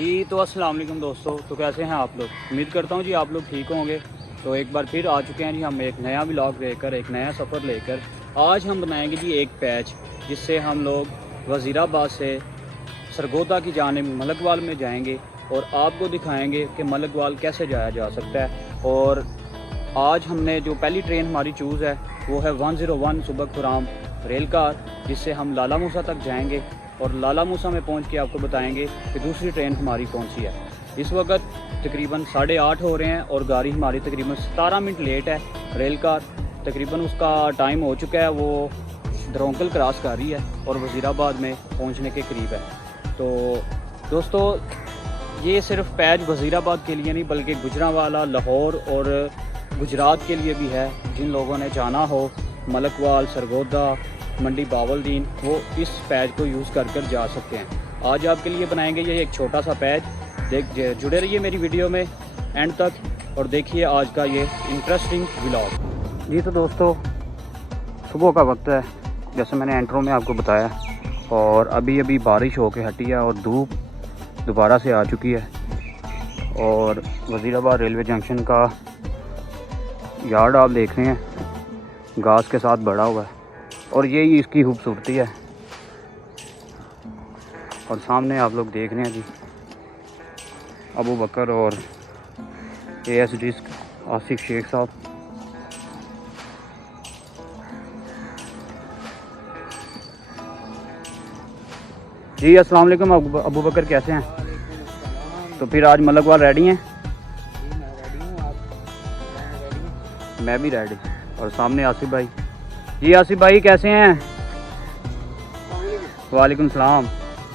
जी तो अस्सलाम वालेकुम दोस्तों। तो कैसे हैं आप लोग? उम्मीद करता हूँ जी आप लोग ठीक होंगे। तो एक बार फिर आ चुके हैं जी हम एक नया व्लॉग लेकर, एक नया सफ़र लेकर। आज हम बनाएंगे जी एक पैच जिससे हम लोग वज़ीराबाद से सरगोदा की जानिब मलकवाल में जाएंगे और आपको दिखाएंगे कि मलकवाल कैसे जाया जा सकता है। और आज हमने जो पहली ट्रेन हमारी चूज़ है वो है 101 सुबह खुराम रेल कार, जिससे हम लाला मूसा तक जाएंगे और लाला मूसा में पहुंच के आपको बताएंगे कि दूसरी ट्रेन हमारी कौन सी है। इस वक्त तकरीबन 8:30 हो रहे हैं और गाड़ी हमारी तकरीबन 17 मिनट लेट है। रेल कार तकरीबन उसका टाइम हो चुका है, वो दरोंकल क्रॉस कर रही है और वज़ीराबाद में पहुंचने के करीब है। तो दोस्तों ये सिर्फ पैच वज़ीराबाद के लिए नहीं बल्कि गुजरांवाला, लाहौर और गुजरात के लिए भी है। जिन लोगों ने जाना हो मलकवाल, सरगोदा, मंडी बावलदीन, वो इस पैच को यूज़ कर जा सकते हैं। आज आपके लिए बनाएंगे ये एक छोटा सा पैच। जुड़े रहिए मेरी वीडियो में एंड तक और देखिए आज का ये इंटरेस्टिंग व्लॉग। जी तो दोस्तों सुबह का वक्त है जैसे मैंने इंट्रो में आपको बताया, और अभी बारिश होके हटी है और धूप दोबारा से आ चुकी है। और वज़ीराबाद रेलवे जंक्शन का यार्ड आप देख रहे हैं, घास के साथ भरा हुआ है और यही इसकी खूबसूरती है। और सामने आप लोग देख रहे हैं जी अबू बकर और ASD आसिफ शेख साहब। जी अस्सलाम वालेकुम अबू बकर, कैसे हैं? तो फिर आज मलकवाल रेडी हैं? मैं भी रेडी। और सामने आसिफ भाई। जी आसिफ भाई कैसे हैं? वालेकुम सलाम।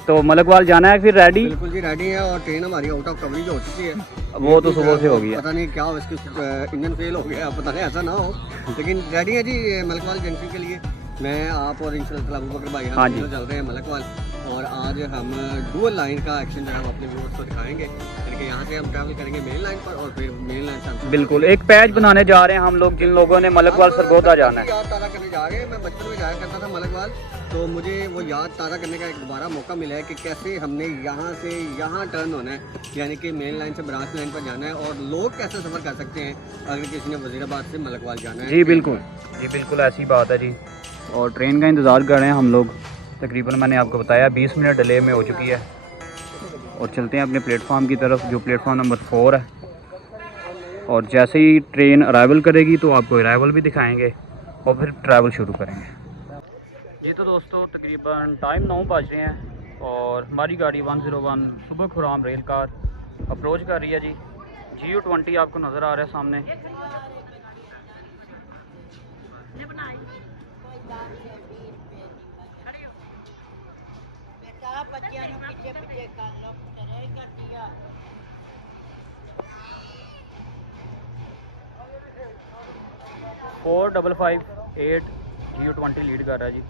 तो मलकवाल जाना है फिर? रेडी? बिल्कुल जी रेडी है। और ट्रेन हमारी आउट ऑफ कवरेज हो चुकी है। वो तो सुबह से हो गई है। पता नहीं क्या हो, इसकी इंजन फेल हो गया, पता नहीं ऐसा ना हो, लेकिन रेडी है जी मलकवाल जंक्शन के लिए। मैं आप और इंशाल्लाह अबू बकर भाई हम चल रहे हैं मलकवाल। और आज हम डुअल लाइन का एक्शन जो है हम अपने व्यूअर्स को दिखाएंगे, यानी कि यहाँ से हम ट्रैवल करेंगे मेन लाइन पर और फिर मेन लाइन से हम बिल्कुल एक पैच बनाने जा रहे हैं हम लोग, जिन लोगों ने मलकवाल सरगोदा जाना है। याद ताज़ा करने जा रहे हैं। मैं बचपन में जाया करता था मलकवाल, तो मुझे वो याद ताज़ा करने का एक दोबारा मौका मिला है कि कैसे हमने यहाँ से यहाँ टर्न होना है, यानी कि मेन लाइन से ब्रांच लाइन पर जाना है, और लोग कैसे सफ़र कर सकते हैं अगर किसी ने वज़ीराबाद से मलकवाल जाना है। जी बिल्कुल ऐसी बात है जी। और ट्रेन का इंतज़ार कर रहे हैं हम लोग। तकरीबन मैंने आपको बताया 20 मिनट डिले में हो चुकी है। और चलते हैं अपने प्लेटफॉर्म की तरफ जो प्लेटफॉर्म नंबर 4 है। और जैसे ही ट्रेन अराइवल करेगी तो आपको अराइवल भी दिखाएंगे और फिर ट्रैवल शुरू करेंगे। जी तो दोस्तों तकरीबन टाइम 9 बज रहे हैं और हमारी गाड़ी 101 सुबह खुराम रेल कार अप्रोच कर रही है जी। GU20 आपको नज़र आ रहा है सामने। फोर 558 GU20 लीड कर रहा है जी।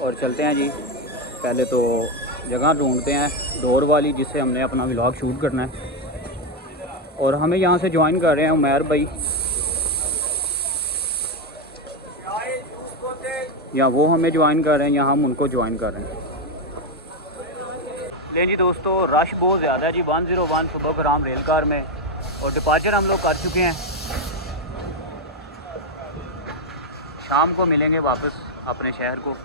और चलते हैं जी। पहले तो जगह ढूंढते हैं डोर वाली जिससे हमने अपना व्लॉग शूट करना है। और हमें यहाँ से ज्वाइन कर रहे हैं उमैर भाई, या वो हमें ज्वाइन कर रहे हैं या हम उनको ज्वाइन कर रहे हैं। लें जी दोस्तों रश बहुत ज़्यादा है जी 101 सुबह खुराम रेल कार में, और डिपार्चर हम लोग कर चुके हैं। शाम को मिलेंगे वापस अपने शहर को।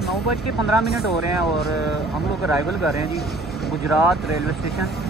9:15 हो रहे हैं और हम लोग अराइवल कर रहे हैं जी Gujarat railway station.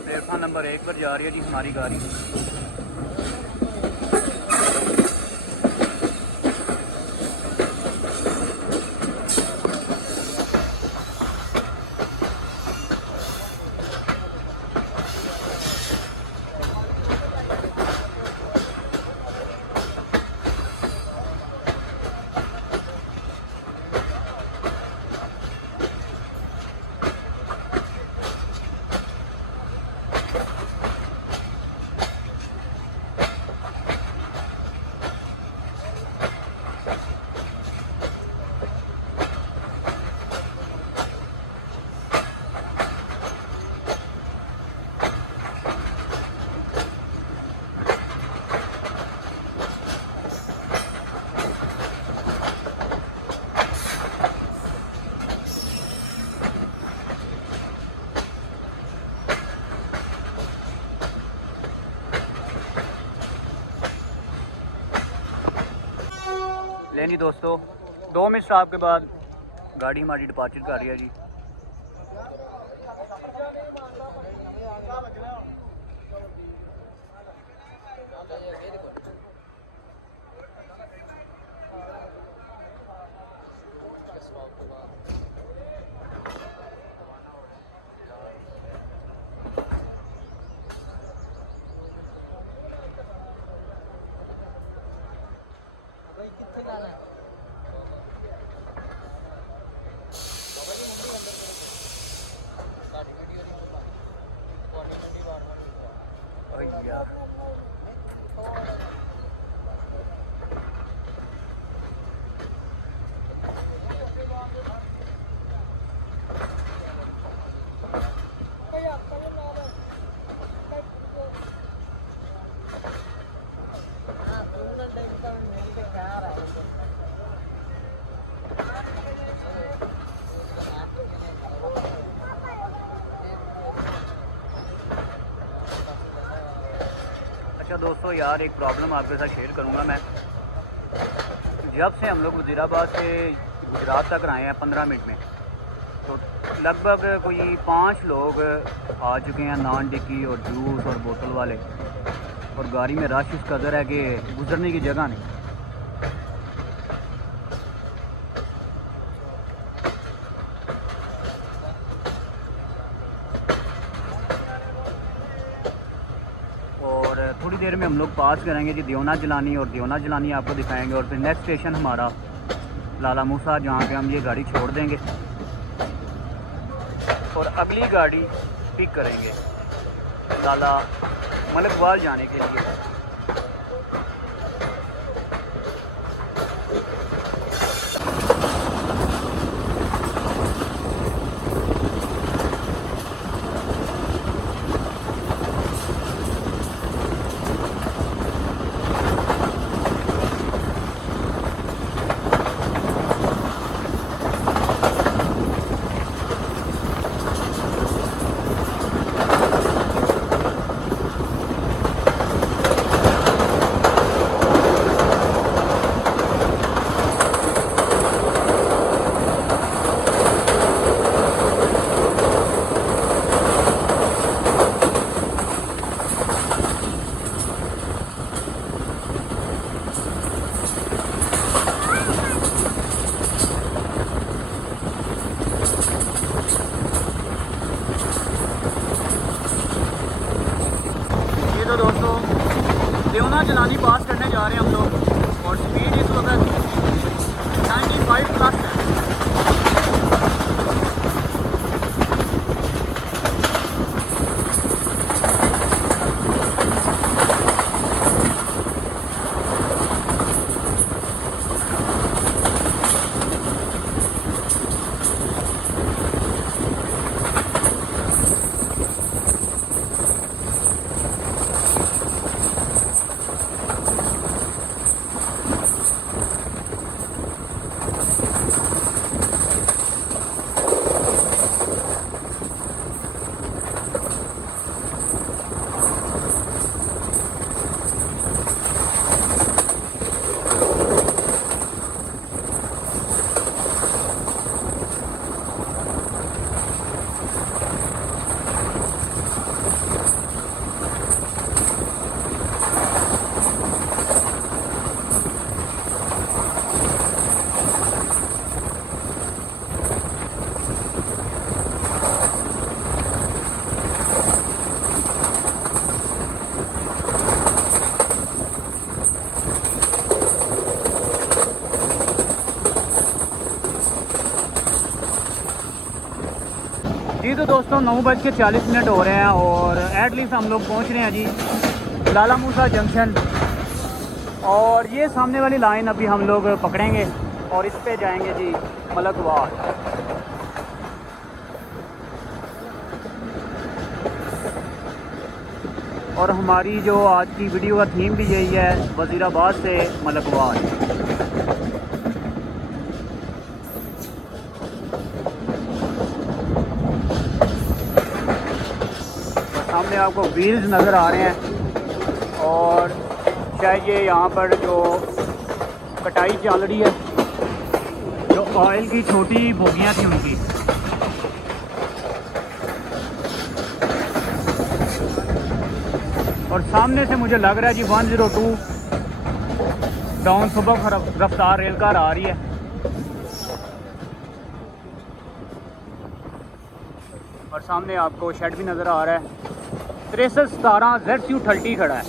Platform number 1 पर जा रही है जी हमारी गाड़ी। लेनी दोस्तों 2 मिनट स्टॉप के बाद गाड़ी हमारी डिपार्चर कर रही है जी। अच्छा दोस्तों यार एक प्रॉब्लम आपके साथ शेयर करूंगा मैं। जब से हम लोग वज़ीराबाद से गुजरात तक आए हैं 15 मिनट में, तो लगभग कोई 5 लोग आ चुके हैं, नान टिक्की और जूस और बोतल वाले, और गाड़ी में रश इस कदर है कि गुजरने की जगह नहीं। और थोड़ी देर में हम लोग पास करेंगे जी देवना जलानी, और देवना जलानी आपको दिखाएंगे, और फिर नेक्स्ट स्टेशन हमारा लाला मूसा, जहाँ पे हम ये गाड़ी छोड़ देंगे और अगली गाड़ी पिक करेंगे लाला मलकवाल जाने के लिए। तो दोस्तों देवना जलानी पास करने जा रहे हैं हम लोग, और स्पीड इस वक्त 95 प्लस है। दोस्तों 9:40 हो रहे हैं और एटलीस्ट हम लोग पहुंच रहे हैं जी लाला मूसा जंक्शन। और ये सामने वाली लाइन अभी हम लोग पकड़ेंगे और इस पे जाएंगे जी मलकवाल। और हमारी जो आज की वीडियो का थीम भी यही है, वज़ीराबाद से मलकवाल। सामने आपको व्हील्स नज़र आ रहे हैं और शायद ये यहाँ पर जो कटाई चल रही है, जो ऑयल की छोटी बोगियाँ थी उनकी। और सामने से मुझे लग रहा है जी 102 डाउन सुबह रफ्तार रेलकार आ रही है। और सामने आपको शेड भी नज़र आ रहा है। 6317 ZCU30 खड़ा है।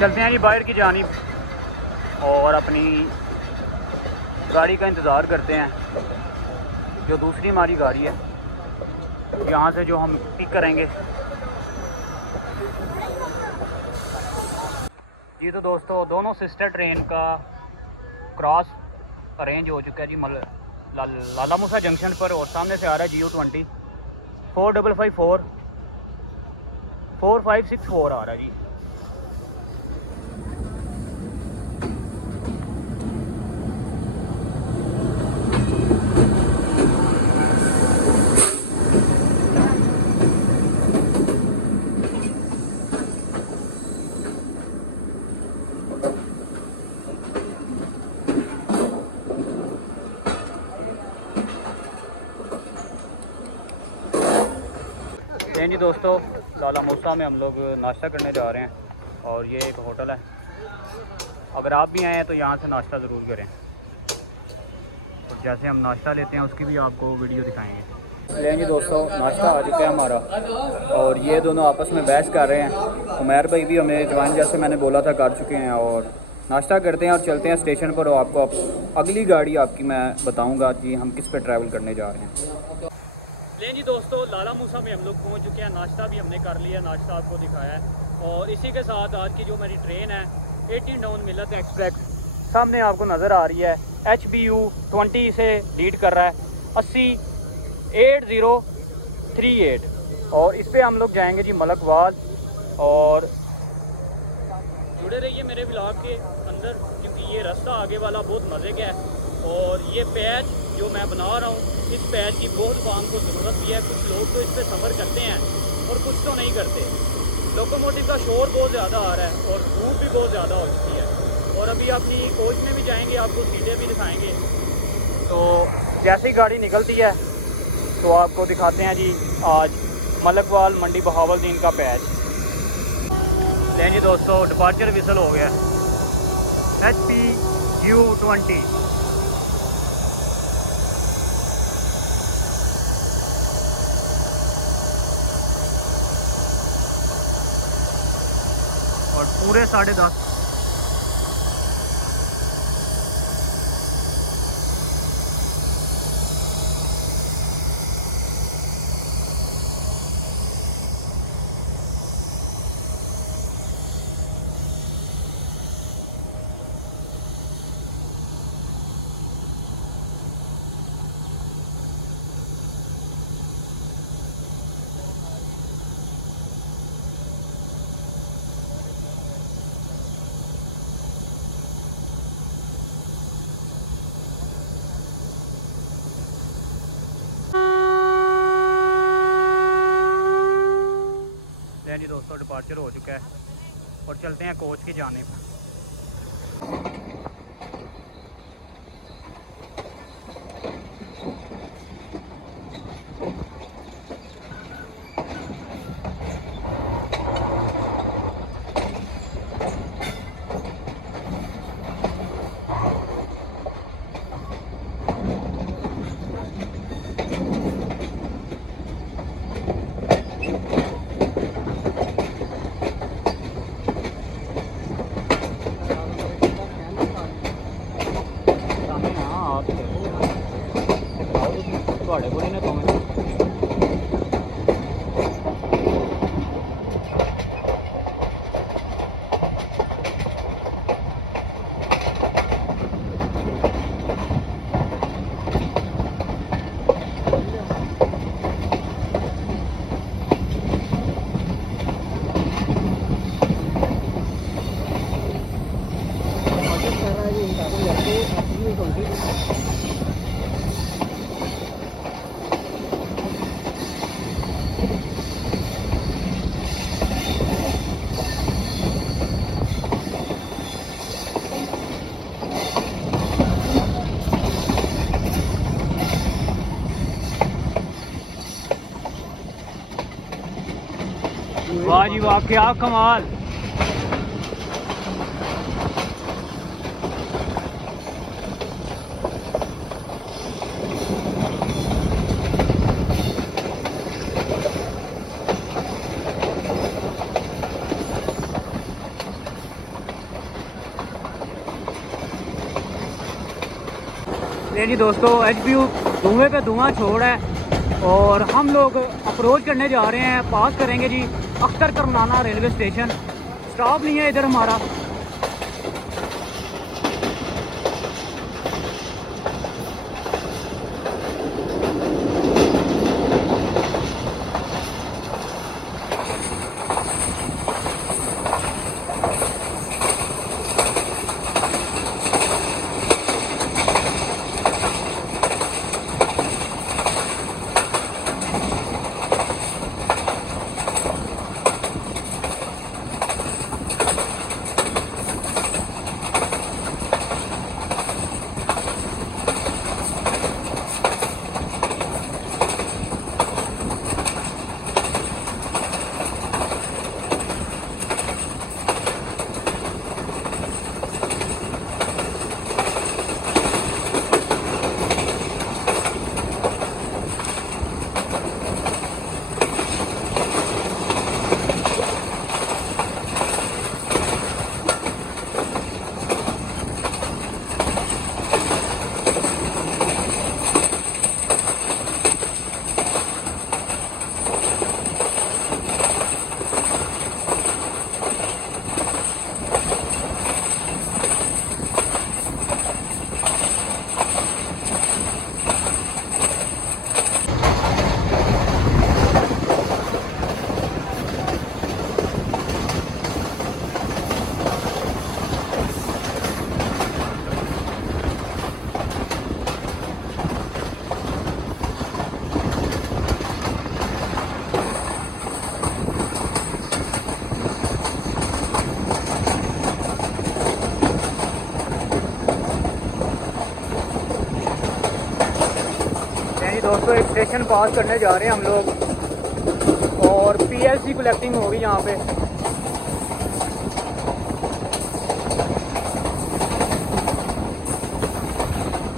चलते हैं जी बाहर की जानिब और अपनी गाड़ी का इंतज़ार करते हैं, जो दूसरी हमारी गाड़ी है यहाँ से जो हम पिक करेंगे। जी तो दोस्तों दोनों सिस्टर ट्रेन का क्रॉस अरेंज हो चुका है जी लाला मूसा जंक्शन पर। और सामने से आ रहा है GU20 4554 4564 आ रहा है जी। जी दोस्तों लाला मूसा में हम लोग नाश्ता करने जा रहे हैं और ये एक होटल है। अगर आप भी आए हैं तो यहाँ से नाश्ता ज़रूर करें। और जैसे हम नाश्ता लेते हैं उसकी भी आपको वीडियो दिखाएंगे। लें जी दोस्तों नाश्ता आ चुका है हमारा और ये दोनों आपस में बहस कर रहे हैं। उमैर भाई भी हमें जवान जैसे मैंने बोला था कर चुके हैं। और नाश्ता करते हैं और चलते हैं स्टेशन पर। और आपको अगली गाड़ी आपकी मैं बताऊँगा कि हम किस पे ट्रैवल करने जा रहे हैं। लें जी दोस्तों लाला मूसा में हम लोग पहुंच चुके हैं। नाश्ता भी हमने कर लिया, नाश्ता आपको दिखाया है। और इसी के साथ आज की जो मेरी ट्रेन है 18 डाउन मिलत एक्सप्रेस सामने आपको नज़र आ रही है। HBU20 से लीड कर रहा है 8038 और इस पर हम लोग जाएंगे जी मलकवाल। और जुड़े रहिए मेरे ब्लॉग के अंदर क्योंकि ये रास्ता आगे वाला बहुत मज़े का है। और ये पैच जो मैं बना रहा हूँ, इस पैच की बहुत वाहन को ज़रूरत भी है। कुछ लोग तो इस पर सफ़र करते हैं और कुछ तो नहीं करते। लोकोमोटिव का शोर बहुत ज़्यादा आ रहा है और धूप भी बहुत ज़्यादा हो चुकी है। और अभी अपनी कोच में भी जाएंगे, आपको सीटें भी दिखाएंगे। तो जैसे ही गाड़ी निकलती है तो आपको दिखाते हैं जी आज मलकवाल मंडी बहावलदीन का पैच। लें जी दोस्तों डिपार्चर विसल हो गया HBU20। और पूरे 10:30 जी दोस्तों डिपार्चर हो चुका है और चलते हैं कोच की जानिब। वाह जी वाह, क्या कमाल। नहीं जी दोस्तों, HPU धुएं पे धुआं छोड़ है और हम लोग अप्रोच करने जा रहे हैं, पास करेंगे जी अख्तर करमाना रेलवे स्टेशन। स्टॉप नहीं है इधर हमारा। दोस्तों एक स्टेशन पास करने जा रहे हैं हम लोग और PLC कलेक्टिंग होगी यहाँ पे।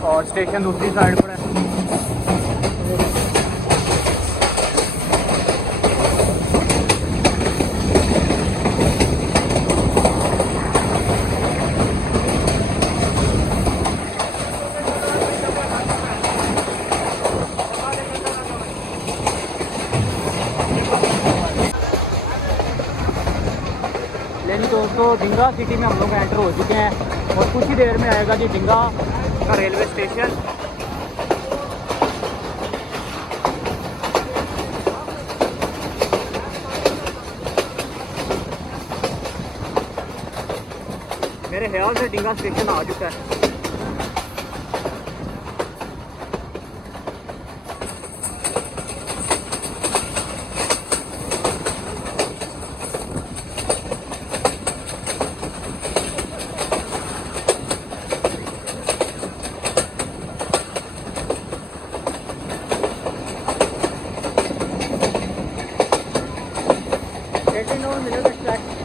और स्टेशन दूसरी साइड पर है। लेकिन दोस्तों डिंगा सिटी में हम लोग एंटर हो चुके हैं और कुछ ही देर में आएगा जी डिंगा का रेलवे स्टेशन। मेरे ख्याल से डिंगा स्टेशन आ चुका है।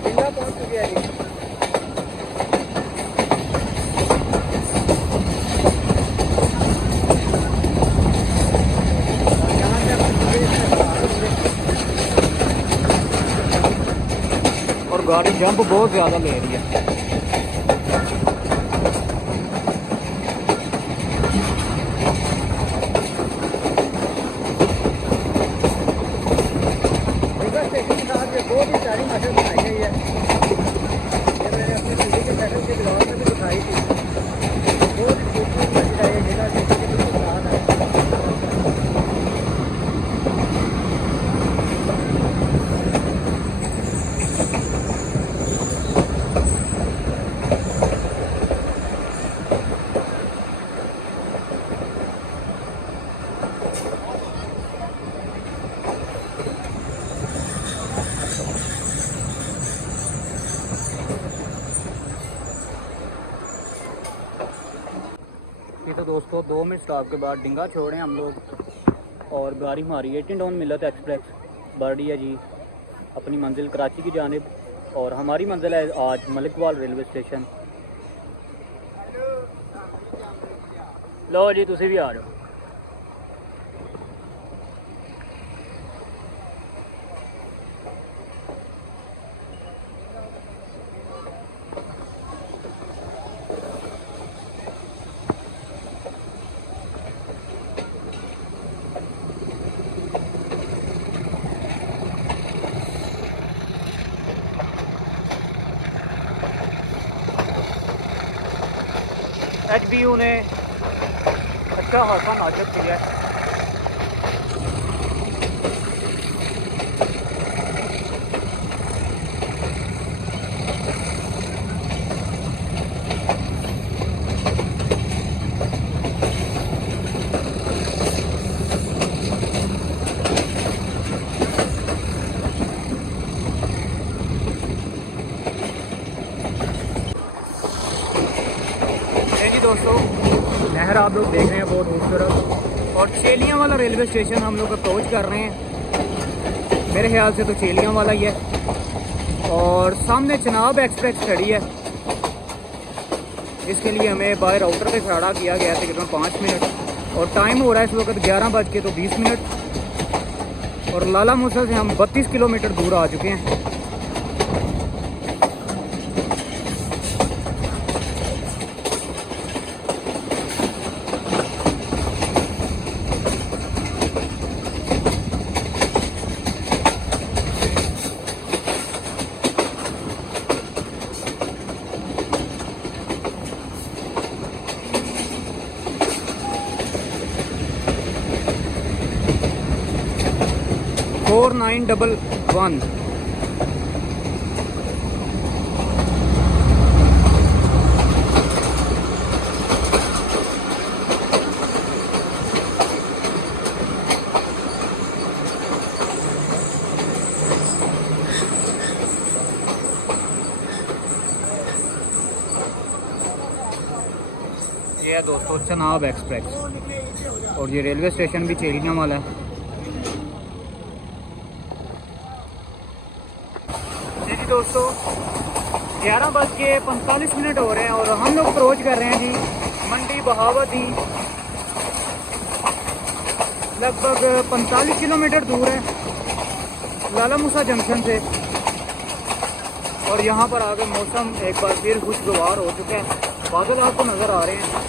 डिंगा पहुंच चुके हैं जी। और गाड़ी जंप बहुत ज़्यादा ले रही है। स्टेशन के साथ बहुत ही प्यारी मशल बनाई गई है। ये मैंने अपनी टीवी के सेटअप के ब्लॉग में भी दिखाई थी। बहुत ही खूबसूरत मस्जिद है ये जगह, स्टेशन के बिल्कुल साथ है। ये तो दोस्तों 2 मिनट स्टॉप के बाद डिंगा छोड़े हम लोग और गाड़ी हमारी 18 टाउन मिलत एक्सप्रेस बढ़ी है जी। अपनी मंजिल कराची की जानिब, और हमारी मंजिल है आज मलिकवाल रेलवे स्टेशन। लो जी तुसी भी आ जाओ। HBU ने अच्छा खासा नाजक किया है। जी दोस्तों, नहर आप लोग देख रहे हैं बहुत खूबसूरत, और चेलियाँ वाला रेलवे स्टेशन हम लोग अप्रोच कर रहे हैं। मेरे ख्याल से तो चेलियाँ वाला ही है, और सामने चनाब एक्सप्रेस खड़ी है, जिसके लिए हमें बाय राउटर पे खड़ा किया गया है तकरीबन 5 मिनट, और टाइम हो रहा है इस वक्त 11:20 मिनट, और लाला मूसा से हम 32 किलोमीटर दूर आ चुके हैं। फोर 911 ये है दोस्तों चनाब एक्सप्रेस, और ये रेलवे स्टेशन भी चेलियाँ वाला है। जी दोस्तों, 11:45 हो रहे हैं, और हम लोग अप्रोच कर रहे हैं जी मंडी बहावती। लगभग 45 किलोमीटर दूर है लाला मूसा जंक्शन से, और यहाँ पर आगे मौसम एक बार फिर खुशगवार हो चुका है। बादल आपको नज़र आ रहे हैं।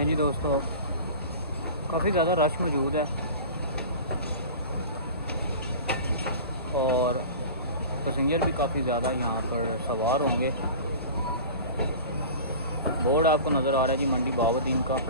जी दोस्तों, काफ़ी ज़्यादा रश मौजूद है और पैसेंजर भी काफ़ी ज़्यादा यहाँ पर सवार होंगे। बोर्ड आपको नज़र आ रहा है जी मंडी बहाउद्दीन का।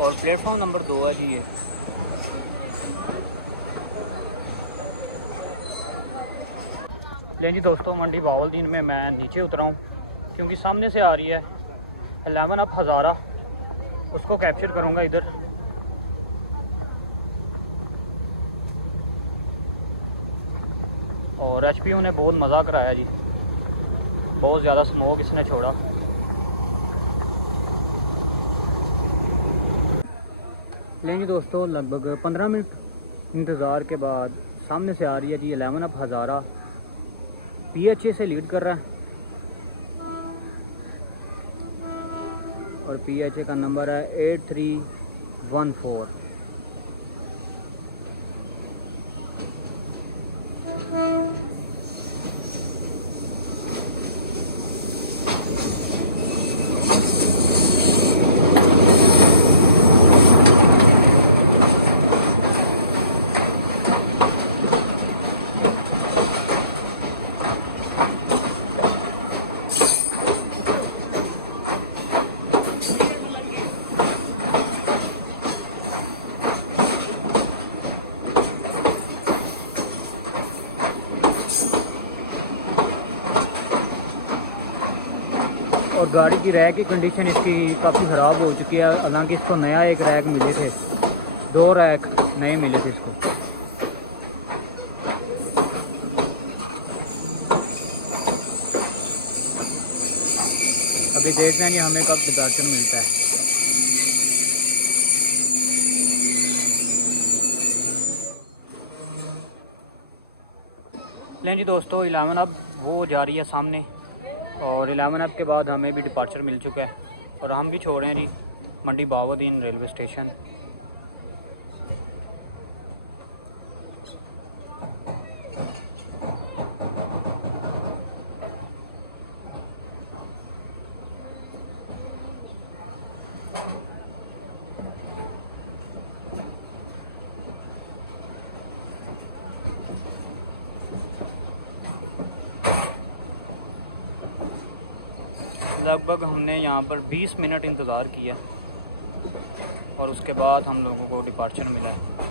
और प्लेटफॉर्म नंबर 2 है जी ये। लें जी दोस्तों, मंडी बहाउद्दीन में मैं नीचे उतरा हूँ क्योंकि सामने से आ रही है 11 अप हज़ारा, उसको कैप्चर करूँगा इधर। और एचपीयू ने बहुत मज़ा कराया जी, बहुत ज़्यादा स्मोक इसने छोड़ा। लें जी दोस्तों, लगभग 15 मिनट इंतज़ार के बाद सामने से आ रही है जी 11 अप हज़ारा, PHA से लीड कर रहा है और PHA का नंबर है 8314। और गाड़ी की रैक की कंडीशन इसकी काफ़ी ख़राब हो चुकी है। हालांकि इसको नया एक रैक मिले थे, 2 रैक नए मिले थे इसको। अभी देखते हैं कि हमें कब डिपार्चर मिलता है। लें जी दोस्तों, 11 अब वो जा रही है सामने और 11 अप के बाद हमें भी डिपार्चर मिल चुका है और हम भी छोड़ रहे हैं जी मंडी बहाउद्दीन रेलवे स्टेशन। लगभग हमने यहाँ पर 20 मिनट इंतज़ार किया और उसके बाद हम लोगों को डिपार्चर मिला है।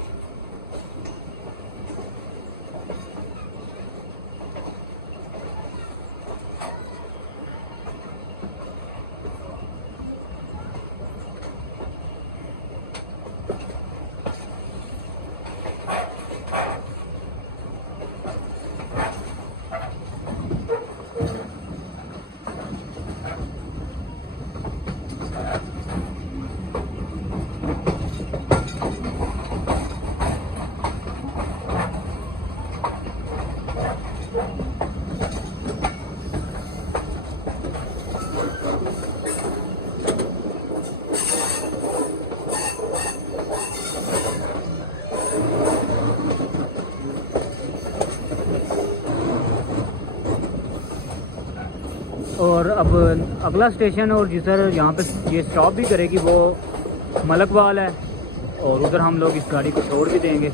और अब अगला स्टेशन और जिधर यहाँ पे ये स्टॉप भी करेगी वो मलकवाल है और उधर हम लोग इस गाड़ी को छोड़ भी देंगे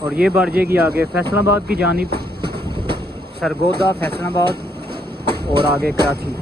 और ये बढ़ जाएगी आगे फैसलाबाद की जानिब, सरगोदा, फैसलाबाद और आगे कराची।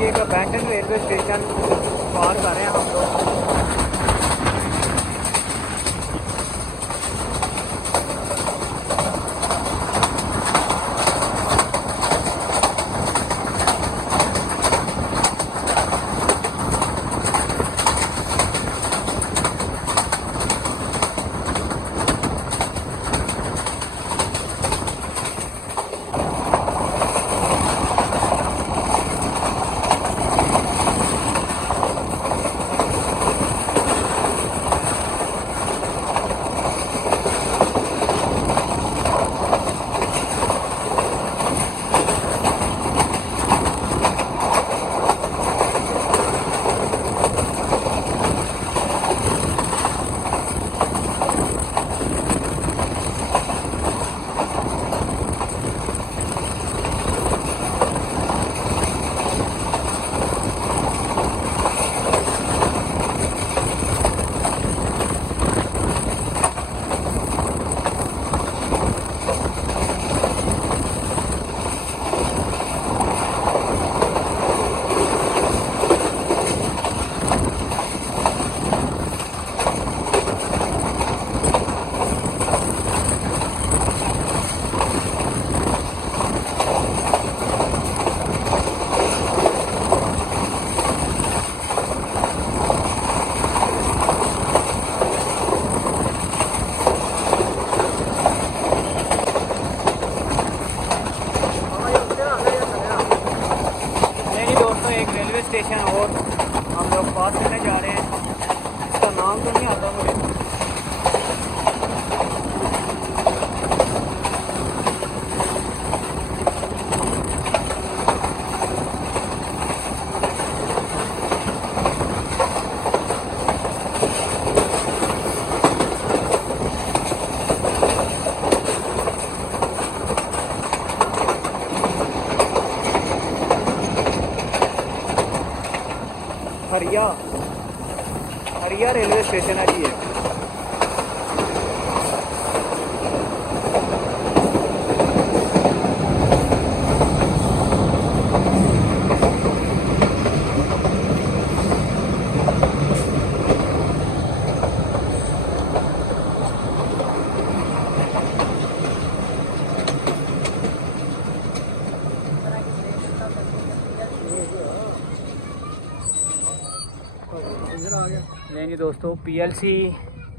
ये एक अबैंडन रेलवे स्टेशन पार कर रहे हैं हम लोग। स्टेशन और हम लोग पास करने जा रहे हैं, इसका नाम तो नहीं आता मुझे। हरिया रेलवे स्टेशन है जी ये। नहीं दोस्तों, पीएलसी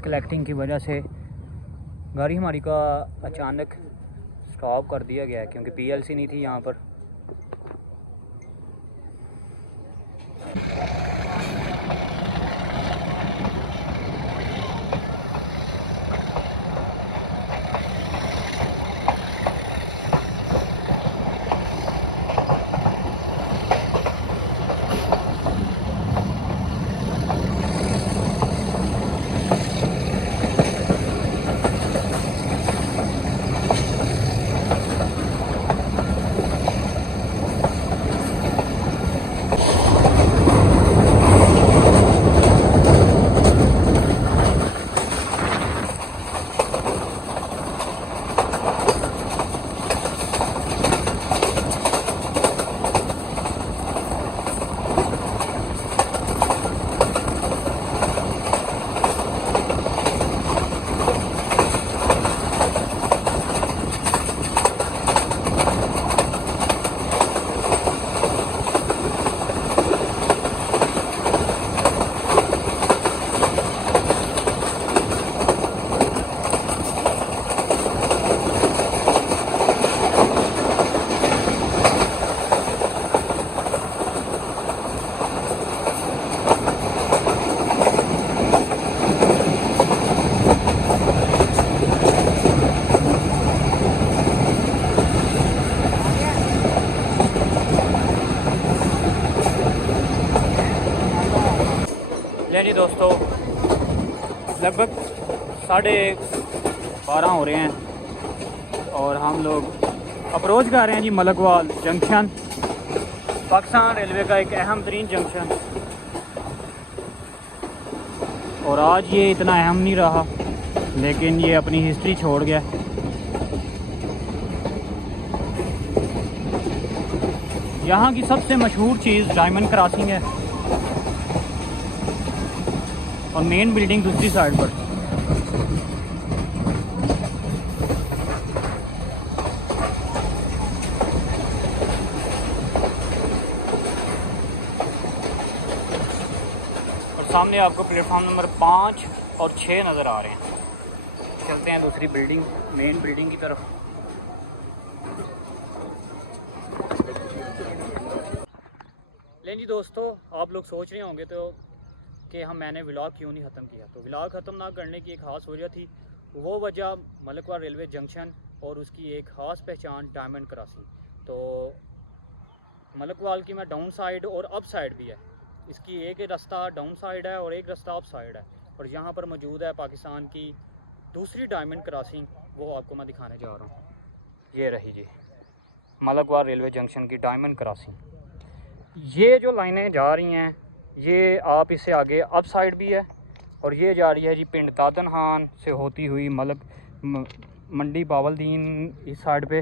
कलेक्टिंग की वजह से गाड़ी हमारी का अचानक स्टॉप कर दिया गया है, क्योंकि पीएलसी नहीं थी यहाँ पर। जी दोस्तों, लगभग 12:30 हो रहे हैं और हम लोग अप्रोच कर रहे हैं जी मलकवाल जंक्शन, पाकिस्तान रेलवे का एक अहम तरीन जंक्शन। और आज ये इतना अहम नहीं रहा, लेकिन ये अपनी हिस्ट्री छोड़ गया। यहाँ की सबसे मशहूर चीज़ डायमंड क्रॉसिंग है और मेन बिल्डिंग दूसरी साइड पर। और सामने आपको प्लेटफॉर्म नंबर 5 और 6 नज़र आ रहे हैं। चलते हैं दूसरी बिल्डिंग, मेन बिल्डिंग की तरफ। लेकिन जी दोस्तों, आप लोग सोच रहे होंगे तो कि मैंने व्लॉग क्यों नहीं ख़त्म किया। तो व्लॉग ख़त्म ना करने की एक ख़ास वजह थी। वो वजह मलकवाल रेलवे जंक्शन और उसकी एक ख़ास पहचान डायमंड क्रॉसिंग। तो मलकवाल की मैं डाउन साइड और अप साइड भी है, इसकी एक रास्ता डाउन साइड है और एक रास्ता अप साइड है। और यहाँ पर मौजूद है पाकिस्तान की दूसरी डायमंड क्रॉसिंग, वो आपको मैं दिखाने जा रहा हूँ। ये रही जी मलकवाल रेलवे जंक्शन की डायमंड क्रॉसिंग। ये जो लाइनें जा रही हैं ये आप इससे आगे अप साइड भी है और ये जा रही है जी पिंड तातनहान से होती हुई मंडी बावलदीन इस साइड पे,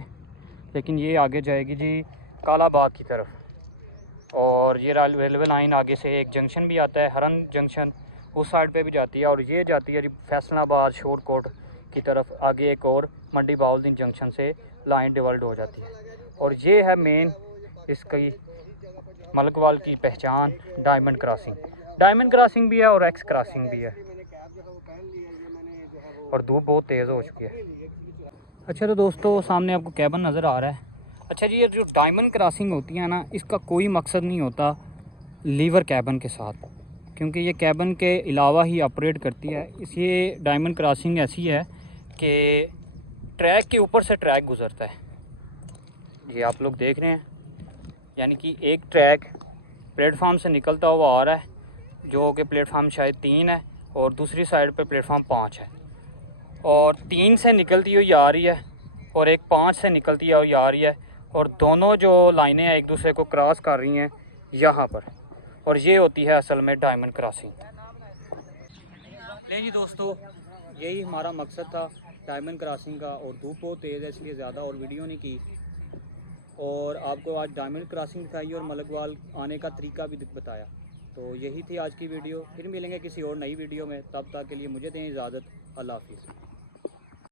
लेकिन ये आगे जाएगी जी कालाबाग की तरफ। और ये रेलवे लाइन आगे से एक जंक्शन भी आता है हरन जंक्शन, उस साइड पे भी जाती है। और ये जाती है जी फैसलाबाद शोरकोट की तरफ, आगे एक और मंडी बावलदीन जंक्शन से लाइन डिवाइड हो जाती है। और ये है मेन इसकी मलकवाल की पहचान डायमंड क्रॉसिंग। डायमंड क्रॉसिंग भी है और एक्स क्रॉसिंग भी है। और धूप बहुत तेज़ हो चुकी है। अच्छा तो दोस्तों, सामने आपको कैबन नज़र आ रहा है। अच्छा जी, ये जो डायमंड क्रॉसिंग होती है ना, इसका कोई मकसद नहीं होता लीवर कैबन के साथ, क्योंकि ये कैबन के अलावा ही ऑपरेट करती है। इस ये डायमंड क्रॉसिंग ऐसी है कि ट्रैक के ऊपर से ट्रैक गुज़रता है। ये आप लोग देख रहे हैं, यानी कि एक ट्रैक प्लेटफार्म से निकलता हुआ आ रहा है, जो कि प्लेटफार्म शायद 3 है और दूसरी साइड पे प्लेटफार्म 5 है। और 3 से निकलती हुई आ रही है और एक 5 से निकलती हुई आ रही है, और दोनों जो लाइनें हैं एक दूसरे को क्रॉस कर रही हैं यहाँ पर। और ये होती है असल में डायमंड क्रॉसिंग। ले जी दोस्तों, यही हमारा मकसद था डायमंड क्रॉसिंग का। और धूप बहुत तेज़ है इसलिए ज़्यादा और वीडियो नहीं की, और आपको आज डायमंड क्रॉसिंग दिखाई और मलकवाल आने का तरीका भी बताया। तो यही थी आज की वीडियो। फिर मिलेंगे किसी और नई वीडियो में, तब तक के लिए मुझे दें इजाज़त। अल्लाह हाफिज़।